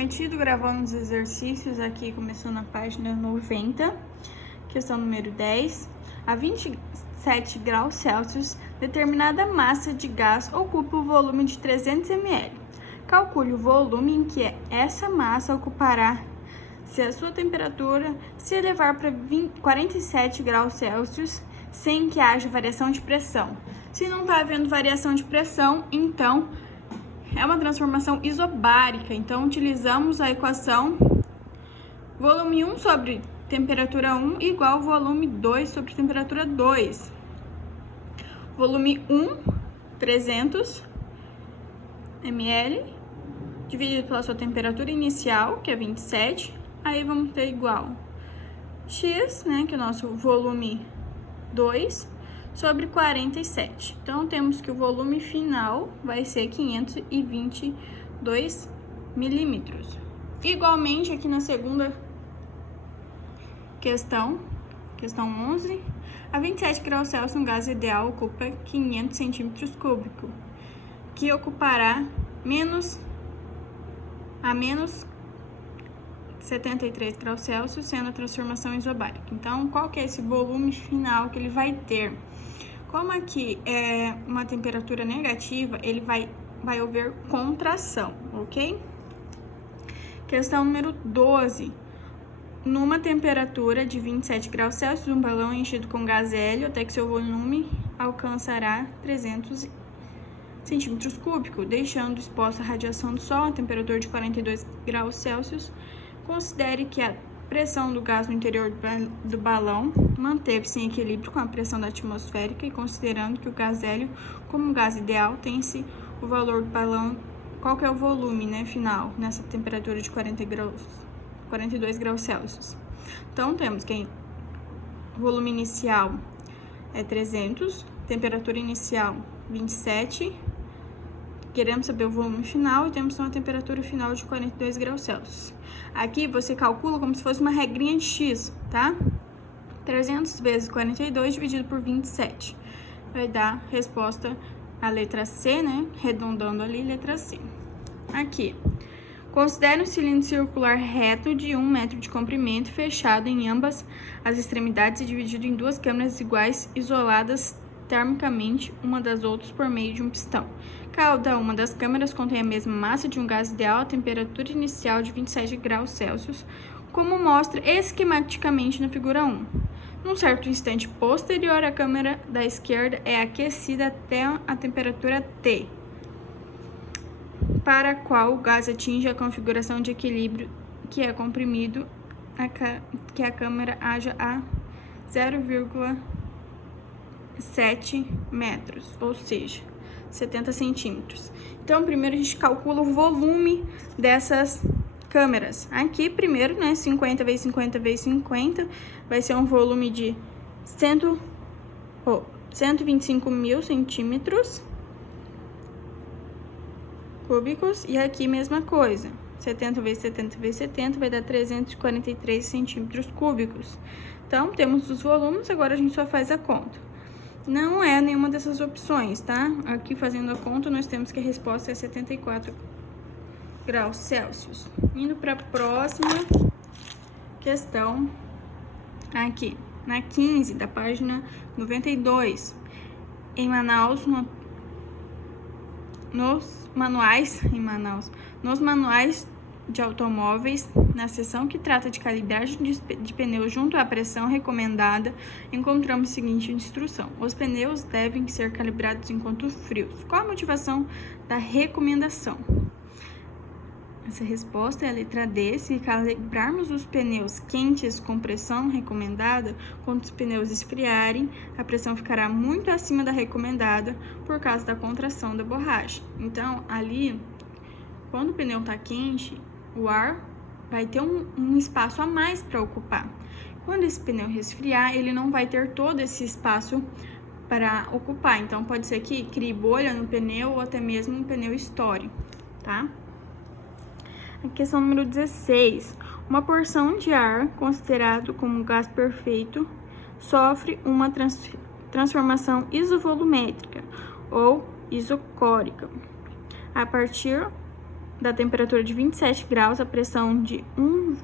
prometido, gravando os exercícios aqui, começando na página 90, questão número 10. A 27 graus Celsius, determinada massa de gás ocupa o volume de 300 ml. Calcule o volume em que essa massa ocupará se a sua temperatura se elevar para 47 graus Celsius, sem que haja variação de pressão. Se não está havendo variação de pressão, então é uma transformação isobárica. Então, utilizamos a equação volume 1 sobre temperatura 1 igual volume 2 sobre temperatura 2. Volume 1, 300 ml, dividido pela sua temperatura inicial, que é 27, aí vamos ter igual X, né, que é o nosso volume 2, sobre 47. Então, temos que o volume final vai ser 522 milímetros. Igualmente, aqui na segunda questão 11, a 27 graus Celsius, um gás ideal ocupa 500 centímetros cúbicos, que ocupará menos 73 graus Celsius, sendo a transformação isobárica. Então, qual que é esse volume final que ele vai ter? Como aqui é uma temperatura negativa, ele vai haver contração, ok? Questão número 12. Numa temperatura de 27 graus Celsius, um balão é enchido com gás hélio até que seu volume alcançará 300 centímetros cúbicos, deixando exposta a radiação do Sol a temperatura de 42 graus Celsius. Considere que a pressão do gás no interior do balão manteve-se em equilíbrio com a pressão da atmosférica e considerando que o gás hélio, como gás ideal, tem-se o valor do balão, qual que é o volume, né, final, nessa temperatura de 42 graus Celsius. Então, temos que o volume inicial é 300, temperatura inicial 27, queremos saber o volume final e temos uma temperatura final de 42 graus Celsius. Aqui você calcula como se fosse uma regrinha de X, tá? 300 vezes 42 dividido por 27. Vai dar resposta a letra C, né? Arredondando ali, letra C. Aqui. Considere um cilindro circular reto de 1 metro de comprimento, fechado em ambas as extremidades e dividido em duas câmaras iguais, isoladas termicamente uma das outras por meio de um pistão. Cada uma das câmaras contém a mesma massa de um gás ideal a temperatura inicial de 27 graus Celsius, como mostra esquematicamente na figura 1. Num certo instante posterior, a câmara da esquerda é aquecida até a temperatura T, para a qual o gás atinge a configuração de equilíbrio que é comprimido, que a câmara haja a 0,7 metros, ou seja, 70 centímetros. Então, primeiro a gente calcula o volume dessas câmeras. Aqui, primeiro, né, 50 vezes 50 vezes 50, vai ser um volume de 125 mil centímetros cúbicos. E aqui, mesma coisa, 70 vezes 70 vezes 70 vai dar 343 centímetros cúbicos. Então, temos os volumes, agora a gente só faz a conta. Não é nenhuma dessas opções, tá? Aqui, fazendo a conta, nós temos que a resposta é 74 graus Celsius. Indo para a próxima questão, aqui, na 15, da página 92. Em Manaus, nos manuais de automóveis, na seção que trata de calibragem de pneus junto à pressão recomendada, encontramos a seguinte instrução: os pneus devem ser calibrados enquanto frios. Qual a motivação da recomendação? Essa resposta é a letra D. Se calibrarmos os pneus quentes com pressão recomendada, quando os pneus esfriarem, a pressão ficará muito acima da recomendada por causa da contração da borracha. Então, ali, quando o pneu está quente, o ar vai ter um espaço a mais para ocupar. Quando esse pneu resfriar, ele não vai ter todo esse espaço para ocupar. Então, pode ser que crie bolha no pneu ou até mesmo um pneu estoure, tá? A questão número 16. Uma porção de ar considerado como gás perfeito sofre uma transformação isovolumétrica ou isocórica a partir da temperatura de 27 graus, a pressão de 1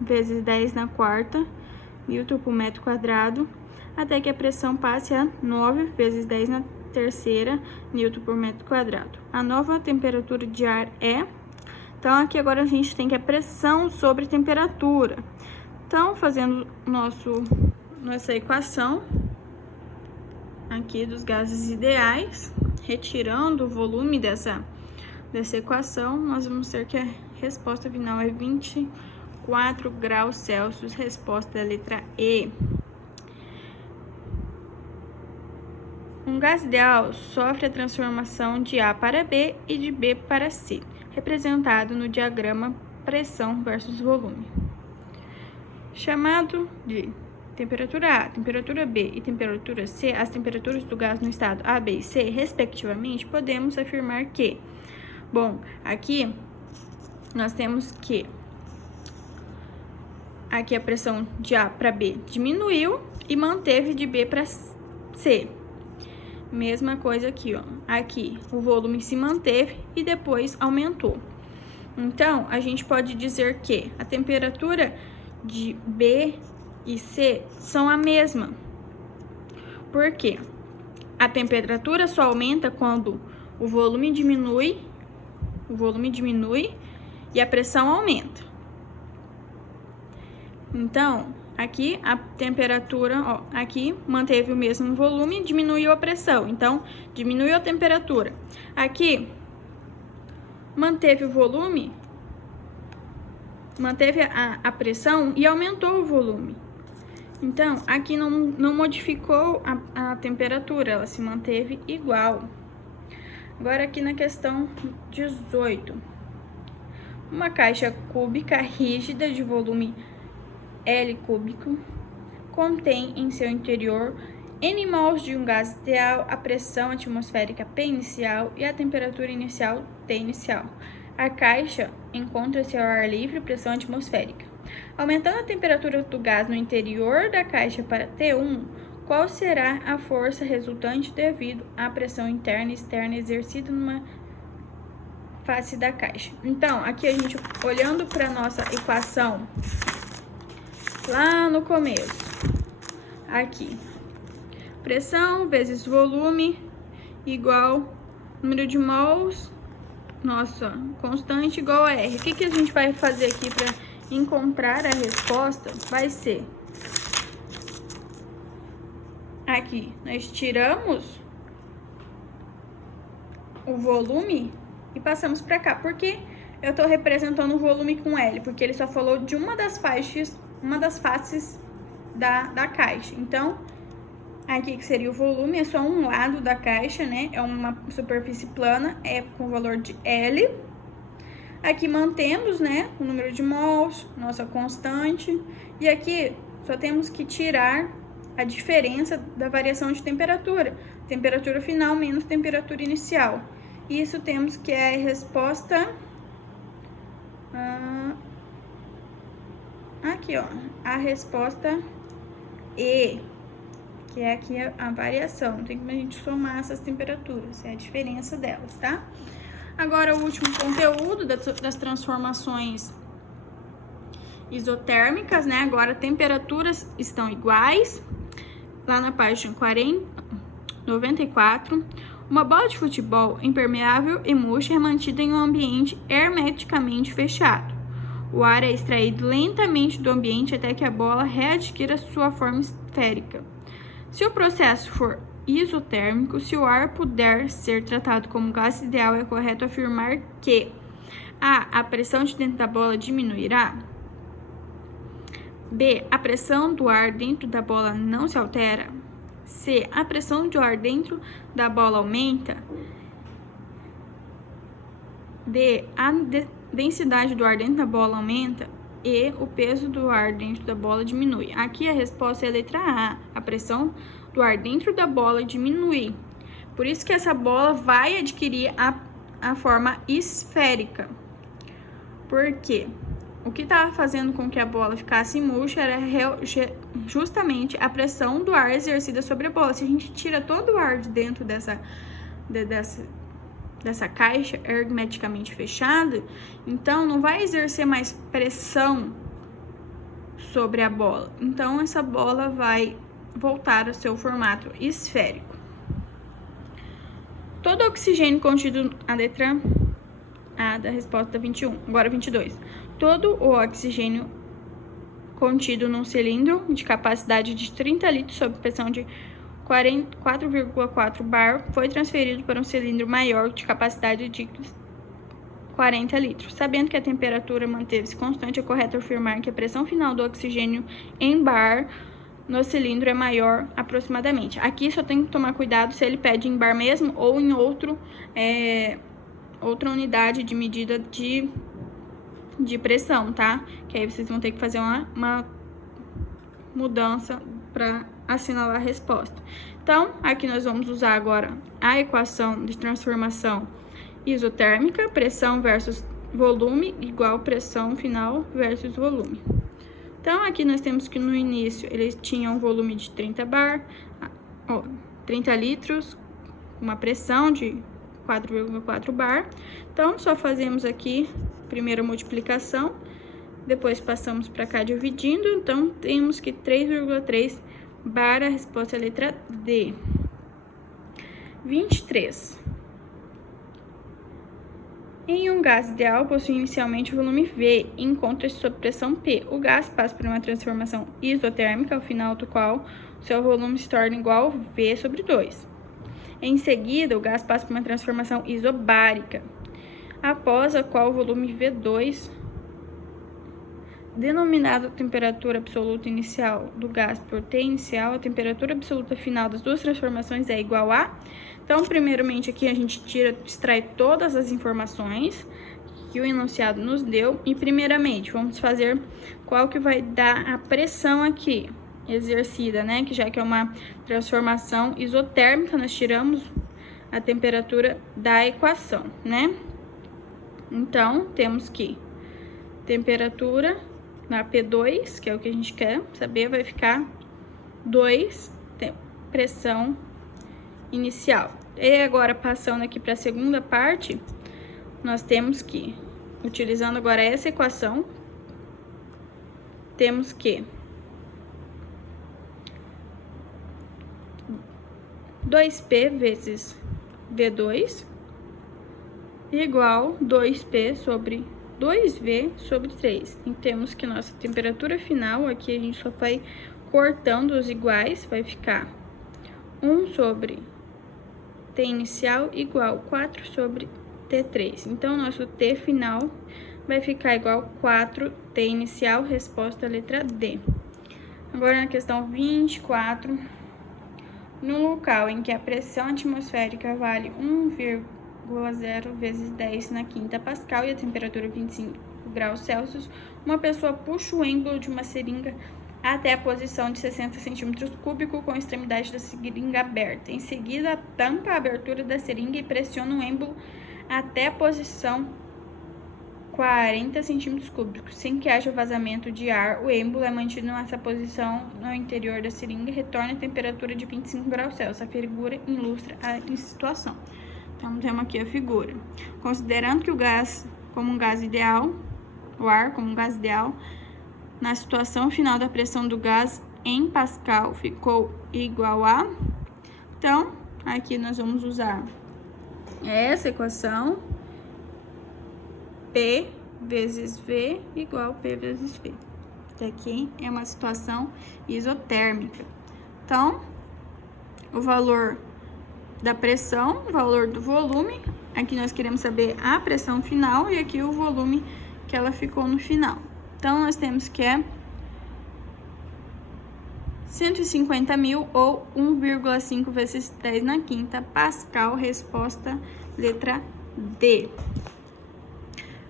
vezes 10 na quarta Newton por metro quadrado, até que a pressão passe a 9 vezes 10 na terceira Newton por metro quadrado. A nova temperatura de ar é... Então, aqui agora a gente tem que a pressão sobre temperatura. Então, fazendo nossa equação aqui dos gases ideais, retirando o volume dessa equação, nós vamos ter que a resposta final é 24 graus Celsius, resposta da letra E. Um gás ideal sofre a transformação de A para B e de B para C, representado no diagrama pressão versus volume. Chamado de temperatura A, temperatura B e temperatura C, as temperaturas do gás no estado A, B e C, respectivamente, podemos afirmar que, bom, aqui nós temos que aqui a pressão de A para B diminuiu e manteve de B para C. Mesma coisa aqui, ó. Aqui o volume se manteve e depois aumentou. Então, a gente pode dizer que a temperatura de B e C são a mesma. Por quê? A temperatura só aumenta quando o volume diminui e a pressão aumenta. Então, aqui a temperatura, ó, aqui manteve o mesmo volume, diminuiu a pressão. Então, diminuiu a temperatura. Aqui, manteve o volume, manteve a pressão e aumentou o volume. Então, aqui não modificou a temperatura, ela se manteve igual. Agora, aqui na questão 18. Uma caixa cúbica rígida de volume L cúbico contém em seu interior N mols de um gás ideal, a pressão atmosférica P inicial e a temperatura inicial T inicial. A caixa encontra-se ao ar livre, pressão atmosférica. Aumentando a temperatura do gás no interior da caixa para T1, qual será a força resultante devido à pressão interna e externa exercida numa face da caixa? Então, aqui a gente, olhando para a nossa equação lá no começo, aqui, pressão vezes volume igual número de mols, nossa constante igual a R. O que a gente vai fazer aqui para encontrar a resposta? Vai ser, aqui, nós tiramos o volume e passamos para cá. Por que eu estou representando o volume com L? Porque ele só falou de uma das faces da caixa. Então, aqui que seria o volume, é só um lado da caixa, né? É uma superfície plana, é com o valor de L. Aqui mantemos, né, o número de mols, nossa constante. E aqui só temos que tirar a diferença da variação de temperatura. Temperatura final menos temperatura inicial. Isso temos que é a resposta... aqui, ó, a resposta E, que é aqui a variação. Tem que a gente somar essas temperaturas, é a diferença delas, tá? Agora, o último conteúdo das transformações isotérmicas, né? Agora, temperaturas estão iguais. Lá na página 94, uma bola de futebol impermeável e murcha é mantida em um ambiente hermeticamente fechado. O ar é extraído lentamente do ambiente até que a bola readquira sua forma esférica. Se o processo for isotérmico, se o ar puder ser tratado como gás ideal, é correto afirmar que a pressão de dentro da bola diminuirá. B, a pressão do ar dentro da bola não se altera. C, a pressão do ar dentro da bola aumenta. D, a densidade do ar dentro da bola aumenta. E, o peso do ar dentro da bola diminui. Aqui a resposta é a letra A. A pressão do ar dentro da bola diminui. Por isso que essa bola vai adquirir a forma esférica. Por quê? O que estava fazendo com que a bola ficasse murcha era justamente a pressão do ar exercida sobre a bola. Se a gente tira todo o ar de dentro dessa caixa hermeticamente fechada, então não vai exercer mais pressão sobre a bola. Então essa bola vai voltar ao seu formato esférico. Todo o oxigênio contido, a letra A da resposta 21, agora 22. Todo o oxigênio contido num cilindro de capacidade de 30 litros sob pressão de 4,4 bar foi transferido para um cilindro maior de capacidade de 40 litros. Sabendo que a temperatura manteve-se constante, é correto afirmar que a pressão final do oxigênio em bar no cilindro é maior aproximadamente. Aqui só tem que tomar cuidado se ele pede em bar mesmo ou em outra unidade de medida de pressão, tá? Que aí vocês vão ter que fazer uma mudança para assinalar a resposta. Então, aqui nós vamos usar agora a equação de transformação isotérmica, pressão versus volume igual pressão final versus volume. Então, aqui nós temos que no início ele tinha um volume de 30 litros, uma pressão de 4,4 bar. Então, só fazemos aqui primeiro a multiplicação, depois passamos para cá dividindo. Então, temos que 3,3 bar, a resposta é a letra D. 23. Em um gás ideal, possui inicialmente o volume V e encontra-se sob pressão P. O gás passa por uma transformação isotérmica, ao final do qual seu volume se torna igual a V sobre 2. Em seguida, o gás passa por uma transformação isobárica, após a qual o volume V2, denominado temperatura absoluta inicial do gás por T inicial, a temperatura absoluta final das duas transformações é igual a... Então, primeiramente, aqui a gente extrai todas as informações que o enunciado nos deu. E, primeiramente, vamos fazer qual que vai dar a pressão aqui exercida, né? Que já que é uma transformação isotérmica, nós tiramos a temperatura da equação, né? Então, temos que temperatura na P2, que é o que a gente quer saber, vai ficar 2, pressão inicial. E agora, passando aqui para a segunda parte, nós temos que, utilizando agora essa equação, temos que 2P vezes V2 igual 2P sobre 2V sobre 3. E temos que nossa temperatura final, aqui a gente só vai cortando os iguais, vai ficar 1 sobre T inicial igual 4 sobre T3. Então, nosso T final vai ficar igual 4T inicial, resposta letra D. Agora, na questão 24, no local em que a pressão atmosférica vale 1,0 vezes 10 na quinta pascal e a temperatura 25 graus Celsius, uma pessoa puxa o êmbolo de uma seringa até a posição de 60 centímetros cúbicos com a extremidade da seringa aberta. Em seguida, tampa a abertura da seringa e pressiona o êmbolo até a posição 40 centímetros cúbicos. Sem que haja vazamento de ar, o êmbolo é mantido nessa posição no interior da seringa e retorna a temperatura de 25 graus Celsius. A figura ilustra a situação. Então, temos aqui a figura. Considerando que o gás como um gás ideal, o ar como um gás ideal, na situação final da pressão do gás em Pascal ficou igual a... Então, aqui nós vamos usar essa equação, P vezes V igual P vezes V. Isso aqui é uma situação isotérmica. Então, o valor da pressão, o valor do volume, aqui nós queremos saber a pressão final e aqui o volume que ela ficou no final. Então, nós temos que é 150.000 ou 1,5 vezes 10 na quinta Pascal, resposta letra D.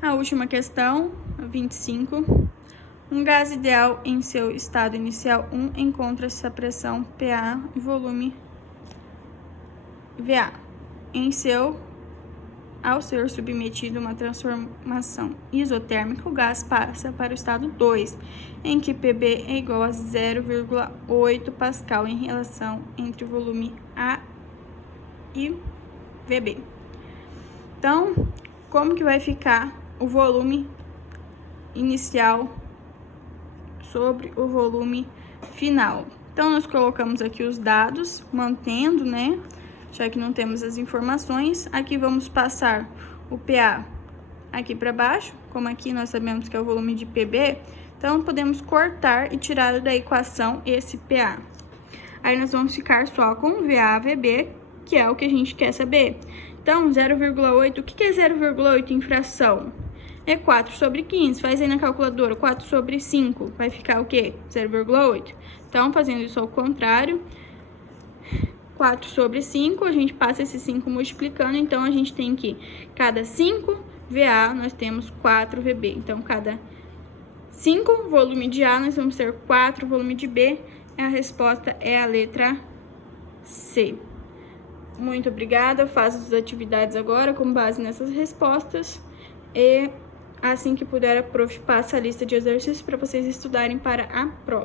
A última questão, 25. Um gás ideal em seu estado inicial 1 encontra-se a pressão PA e volume VA. Ao ser submetido a uma transformação isotérmica, o gás passa para o estado 2, em que PB é igual a 0,8 Pascal em relação entre o volume A e VB. Então, como que vai ficar o volume inicial sobre o volume final? Então, nós colocamos aqui os dados, mantendo, né? Já que não temos as informações. Aqui vamos passar o PA aqui para baixo, como aqui nós sabemos que é o volume de PB, então podemos cortar e tirar da equação esse PA. Aí nós vamos ficar só com VA, VB, que é o que a gente quer saber. Então, 0,8, o que é 0,8 em fração? É 4 sobre 15, faz aí na calculadora, 4 sobre 5, vai ficar o quê? 0,8. Então, fazendo isso ao contrário, 4 sobre 5, a gente passa esse 5 multiplicando, então a gente tem que cada 5 VA, nós temos 4 VB. Então, cada 5 volume de A, nós vamos ter 4 volume de B. A resposta é a letra C. Muito obrigada. Faça as atividades agora com base nessas respostas. E assim que puder, a prof passa a lista de exercícios para vocês estudarem para a prova.